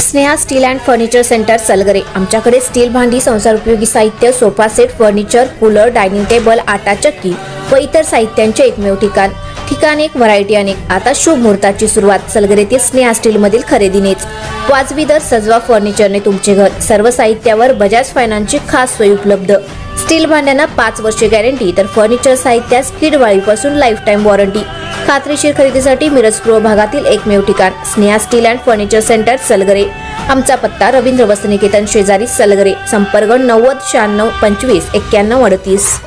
Sneha steel and furniture centre Salgare. आमच्याकडे steel भांडी, संसार उपयोगी साहित्य, sofa set, furniture, cooler, dining table, आटा चक्की व इतर साहित्यांचे एकमेव ठिकाण एक, व्हरायटी अनेक। आता शुभ मुहूर्ताची सुरुवात सलगरेतील स्नेहा स्टील मधील खरेदीनेच। वाजवी दर, सजवा फर्निचरने तुमचे घर। सर्व साहित्यावर बजाज फायनान्सची खास सोय उपलब्ध। स्टील भांड्यांना 5 वर्षे गॅरंटी, तर फर्निचर साहित्यास किडवाळीपासून लाईफ टाइम वॉरंटी। खात्रीशीर खरेदीसाठी मिरज पूर्व भागातील एकमेव ठिकाण Sneha steel and furniture centre Salgare. आमचा पत्ता रवींद्र वस्त्रनिकेतन शेजारी सलगरे। संपर्क 90 96 25 91 38।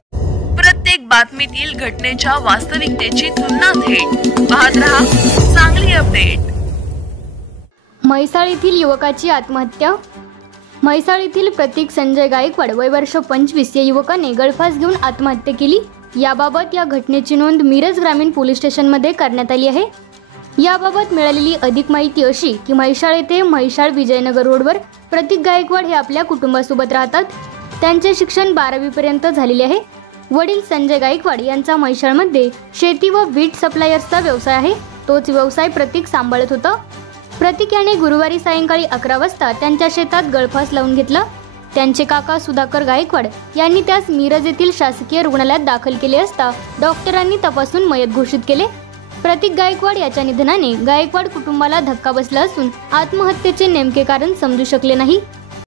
प्रत्येक बातमीतील घटनेच्या वास्तविकतेची तुलना थेट पाहत रहा चांगली अपडेट। म्हैसाळ येथील युवकाची आत्महत्या। म्हैसाळ येथील प्रतीक संजय गायकवाड वय वर्ष 25 या युवकाने गळफास घेऊन आत्महत्या केली। याबाबत या घटनेची नोंद मिरज ग्रामीण पोलीस स्टेशनमध्ये करण्यात आली आहे। याबाबत मिळालेली अधिक माहिती अशी की म्हैसाळ येथे म्हैसाळ विजयनगर रोडवर प्रतीक गायकवाड हे आपल्या कुटुंबासोबत राहतात। त्यांचे शिक्षण 12वी पर्यंत झालेले आहे। वडील संजय गायकवाड यांचा म्हैसाळमध्ये शेती व वीट सप्लायर्सचा व्यवसाय आहे। तोच व्यवसाय प्रतीक सांभाळत होता। प्रतीक याने गुरुवारी सायंकाळी 11 वाजता त्यांच्या शेतात गळफास लावून घेतला। त्यांचे काका सुधाकर गायकवाड यांनी त्यास मिरज येथील शासकीय रुग्णालयात दाखल केले असता डॉक्टरांनी तपासून मयत घोषित केले। प्रतीक गायकवाड याच्या निधनाने गायकवाड कुटुंबाला धक्का बसला असून आत्महत्येचे नेमके कारण समजू शकले नाही।